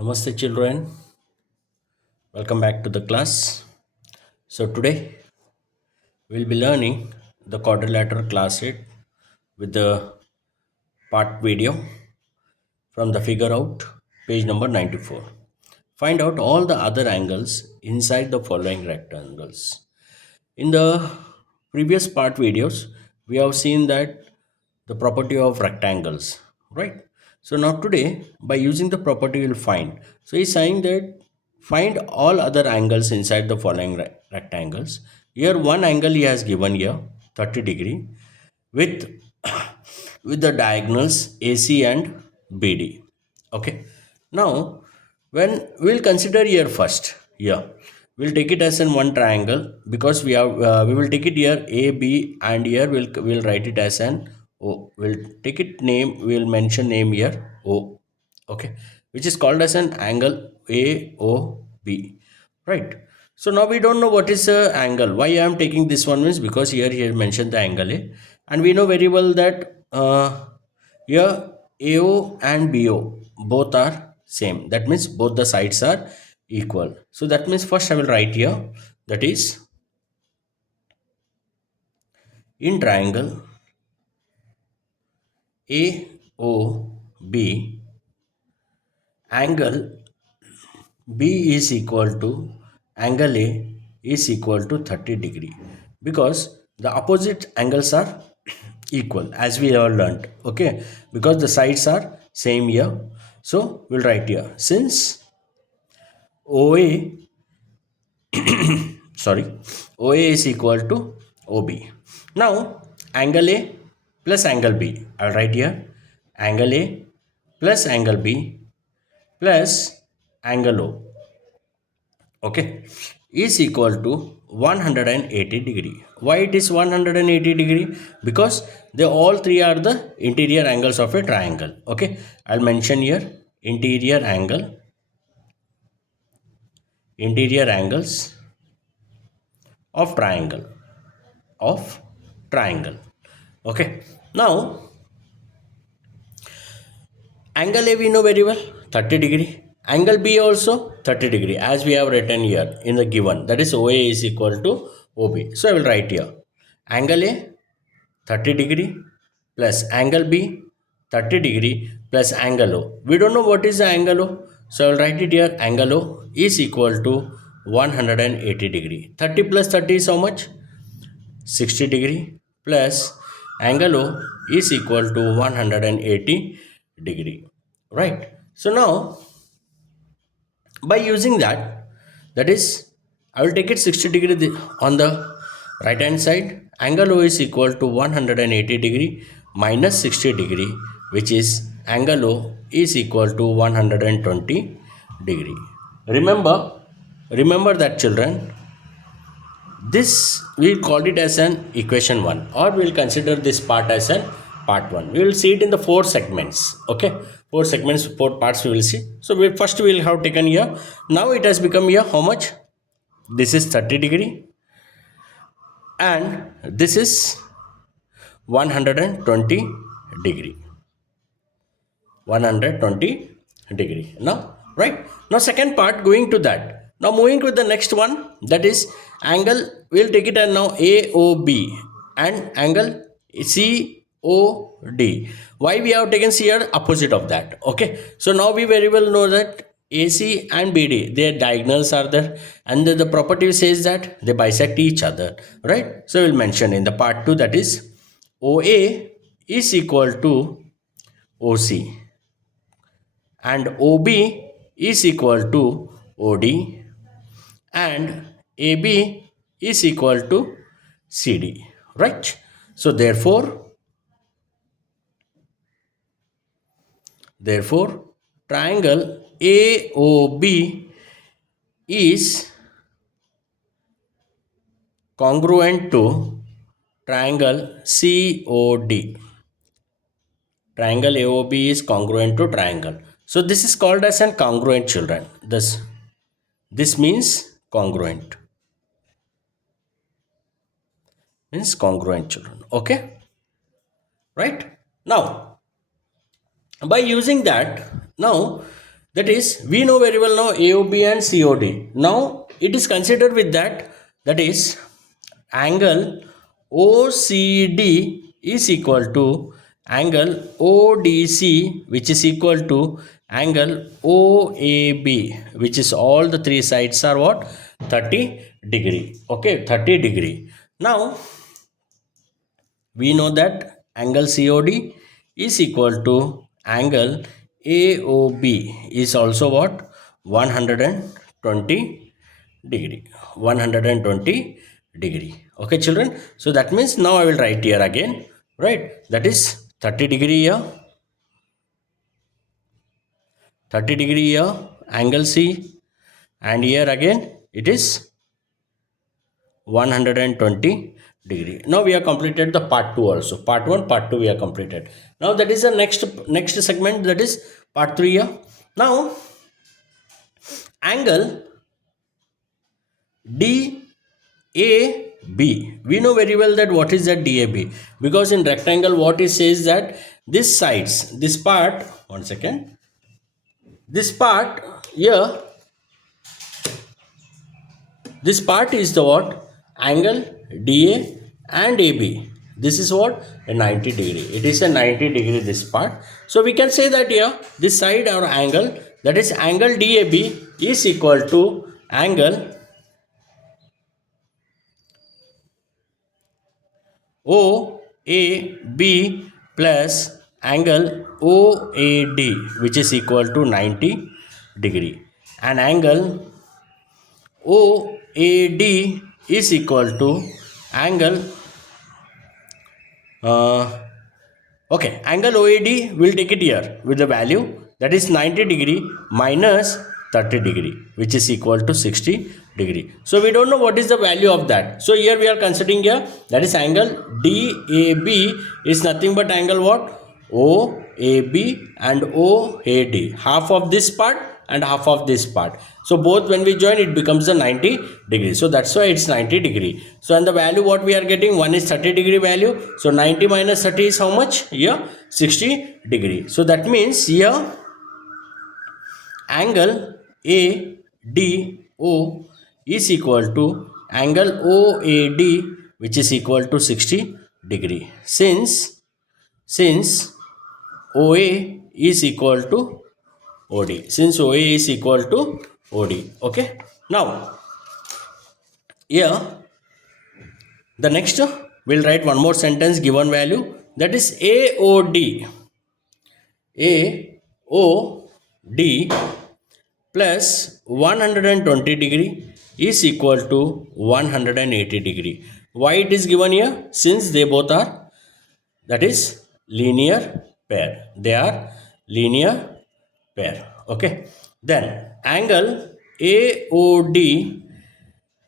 Namaste children, welcome back to the class. So today we'll be learning the quadrilateral class 8 with the part video from the figure out page number 94. Find out all the other angles inside the following rectangles. In the previous part videos, we have seen that the property of rectangles, right? So now today, by using the property, we'll find. So he's saying that find all other angles inside the following rectangles. Here, one angle he has given here, 30 degree, with with the diagonals AC and BD. Okay. Now, when we'll consider here first, here we'll take it as in one triangle because we will take it here A B and here we'll write it as an O. We'll take it name. We'll mention name here O. Okay, which is called as an angle AOB. Right. So now we don't know what is the angle. Why I am taking this one means because here mentioned the angle A, and we know very well that here AO and BO both are same. That means both the sides are equal. So that means first I will write here, that is in triangle AOB, angle B is equal to angle A is equal to 30 degree, because the opposite angles are equal as we have learnt. Okay, because the sides are same here. So we'll write here, since OA sorry, OA is equal to OB. Now angle A plus angle B, I'll write here angle A plus angle B plus angle O, okay, is equal to 180 degree. Why it is 180 degree? Because they all three are the interior angles of a triangle. Okay, I'll mention here interior angles of triangle. Okay, now angle A we know very well, 30 degree. Angle B also 30 degree, as we have written here in the given, that is OA is equal to OB. So I will write here angle A 30 degree plus angle B 30 degree plus angle O. We don't know what is the angle O. So I will write it here, angle O is equal to 180 degree. 30 plus 30 is how much? 60 degree plus angle O is equal to 180 degree, right? So now by using that, that is I will take it 60 degree on the right hand side. Angle O is equal to 180 degree minus 60 degree, which is angle O is equal to 120 degree. Remember that children, this we called it as an equation 1, or we will consider this part as an part 1. We will see it in the 4 segments. Okay, 4 segments, 4 parts we will see. So we will have taken here. Now it has become here how much? This is 30 degree and this is 120 degree. 120 degree. Now, right? Now second part, going to that. Now moving to the next one, that is angle, we'll take it as now AOB and angle COD. Why we have taken here? Opposite of that. Okay. So now we very well know that AC and BD, their diagonals are there, and the property says that they bisect each other, right? So we'll mention in the part 2, that is OA is equal to OC and OB is equal to OD and AB is equal to CD, right? So therefore triangle AOB is congruent to triangle COD. Triangle AOB is congruent to triangle. So this is called as an congruent, children. This means congruent. Means congruent, children. Okay? Right? Now, by using that, now That is, we know very well now AOB and COD. Now it is considered with that, that is, angle OCD is equal to angle ODC, which is equal to angle OAB, which is all the three sides are what? 30 degree. Okay, 30 degree. Now we know that angle COD is equal to angle AOB is also what? 120 degree. 120 degree. Okay, children. So that means now I will write here again. Right. That is 30 degree here. 30 degree here. Angle C. And here again it is 120 degree. Now we have completed the part 2 also. Part 1, part 2 we have completed. Now that is the next segment, that is part 3 here. Now angle DAB. We know very well that what is that DAB, because in rectangle what it says that this sides, this part, one second, this part here, this part is the what? Angle DA and AB. This is what? A 90 degree. It is a 90 degree this part. So we can say that here, this side or angle, that is angle DAB is equal to angle OAB plus angle OAD, which is equal to 90 degree. And angle OAD is equal to angle angle OAD will take it here with the value, that is 90 degree minus 30 degree, which is equal to 60 degree. So we don't know what is the value of that. So here we are considering here, that is angle DAB is nothing but angle what? OAB and OAD, half of this part and half of this part. So both when we join it becomes the 90 degree. So that's why it's 90 degree. So and the value what we are getting, one is 30 degree value. So 90 minus 30 is how much? Here 60 degree. So that means here angle ADO is equal to angle OAD, which is equal to 60 degree. Since OA is equal to OD. Since OA is equal to OD. Okay. Now, here, the next, we'll write one more sentence given value, that is AOD. AOD plus 120 degree is equal to 180 degree. Why it is given here? Since they both are, that is linear pair. They are linear pair. Okay. Then angle AOD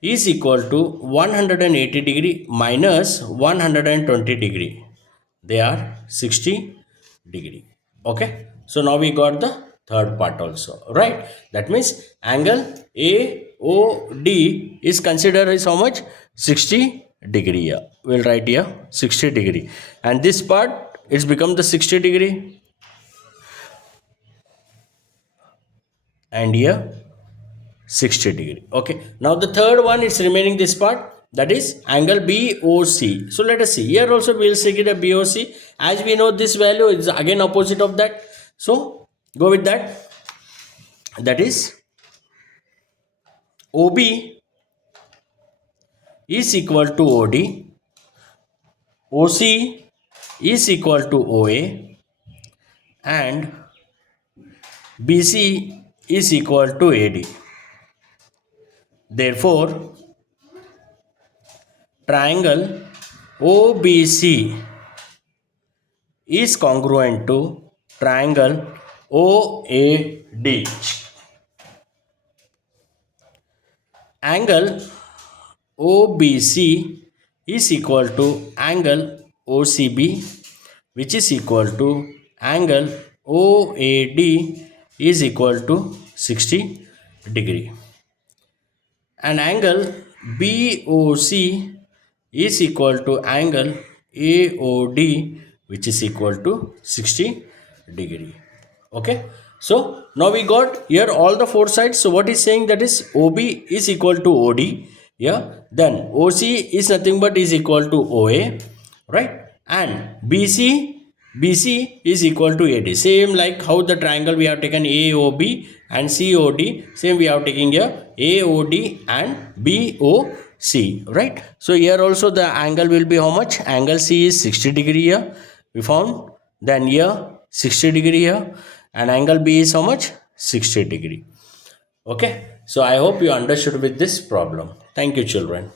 is equal to 180 degree minus 120 degree. They are 60 degree. Okay. So now we got the third part also. Right. That means angle AOD is considered as how much? 60 degree here. We'll write here 60 degree. And this part, it's become the 60 degree. And here 60 degree. Okay. Now the third one is remaining this part, that is angle BOC. So let us see. Here also we will take it a BOC. As we know, this value is again opposite of that. So go with that. That is OB is equal to OD. OC is equal to OA. And BC is equal to AD. Therefore, triangle OBC is congruent to triangle OAD. Angle OBC is equal to angle OCB, which is equal to angle OAD is equal to 60 degree. And angle BOC is equal to angle AOD, which is equal to 60 degree. Okay. So now we got here all the four sides. So what is saying, that is OB is equal to OD. Yeah. Then OC is nothing but is equal to OA, right? And BC is equal to AD. Same like how the triangle we have taken AOB and COD. Same we have taken here AOD and BOC, right? So here also the angle will be how much? Angle C is 60 degree here we found. Then here 60 degree here, and angle B is how much? 60 degree. Okay, so I hope you understood with this problem. Thank you, children.